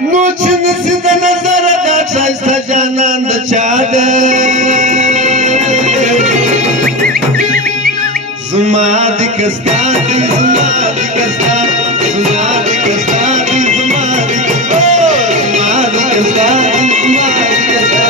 نو چې نسی د نظر دا ښایسته جانان د چا ده زما دې که ستا دي زما دې که ستا زما دې که ستا دي زما دې زما دې که ستا دي زما دې که ستا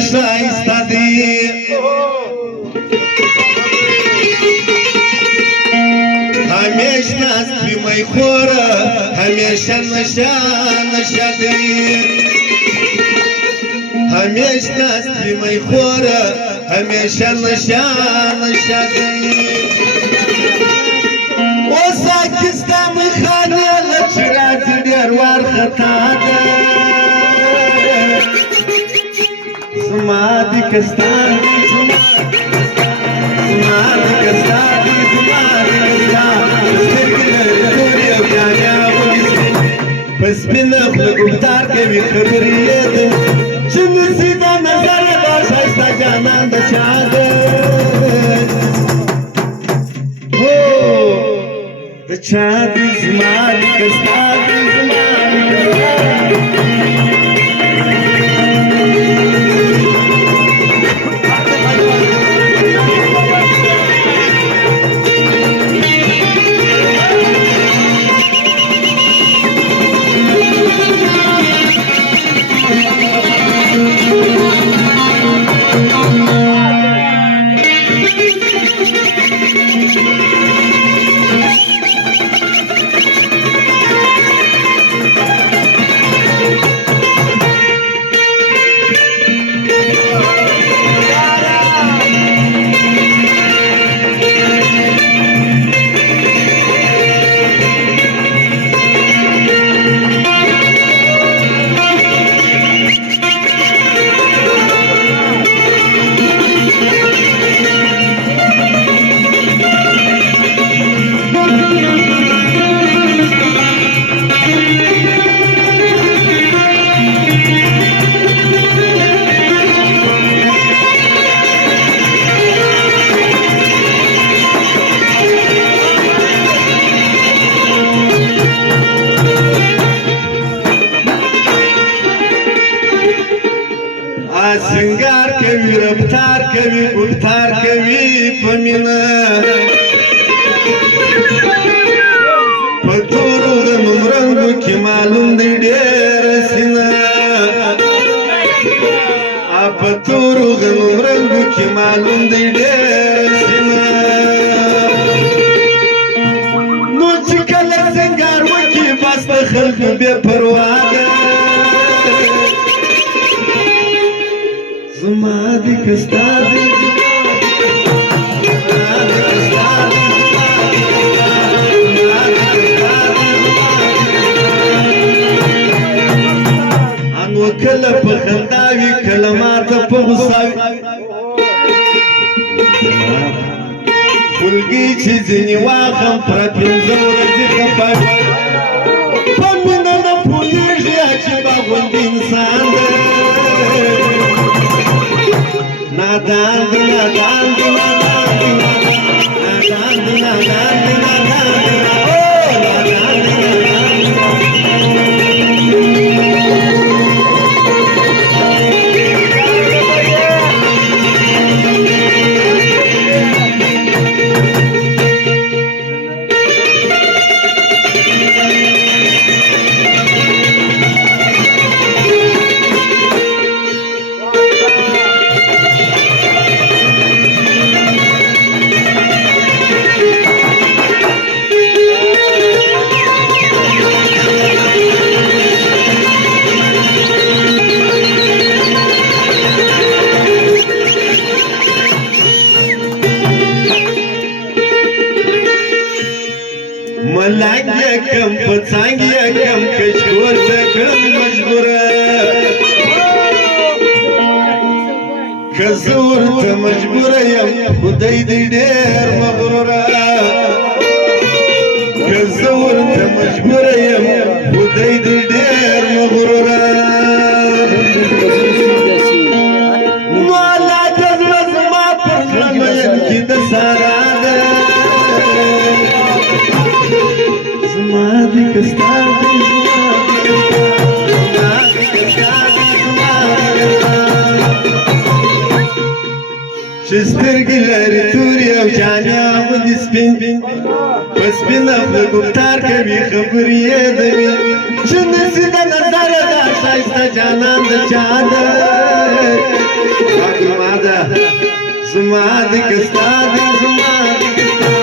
شایسته دی همیشه ناست بی می خوره همیشه نشه نشه دی همیشه ناست بی می خوره همیشه نشه نشه دی و ساکسته میخانه لچرازی دیر وارخطا ده زما دې که ستا دي زما دې که ستا دي زما دې که ستا سترګې لري تورې او کامیابې په سپینه خوله ګفتار کوي خبرې یې ده چې نسي د نظر دا ښایسته جانان د چا ده هو د چا دي زما دې که ستا دي زما دې که ستا سنگار کوي رفتار کوي ګفتار کوي په مینه په تورو غنم رنګو کې معلوم دی ډېر سینه په تورو غنم رنګو کې معلوم دی ډېر سینه نو چې کله سنگار وکړي بس د خلکو بې پروا ده زما دې که ستا دي انو کله په خندا وي کله ماته په غوسه وي خلګي چې ځینې واخم پر پنځه ورځې خفه وي په مینه نه پوهېږي چې به غوندې انسان دی نادان دی نادان دی نادان دی نادان دی نادان دی نادان دی ملنګ یکم پڅنګ یکم کشکور څکړم مجبوره کزور ته مجبوره یم خدای دې ډېر مغروره سترګې لري تورې او جانیاب دي سپین په سپینه خوله ګفتار کوي خبرې یې دوي چې نسي د نظره دا ښایسته جانان د چا ده زما ده زما دې که ستا ده زما دې که ستا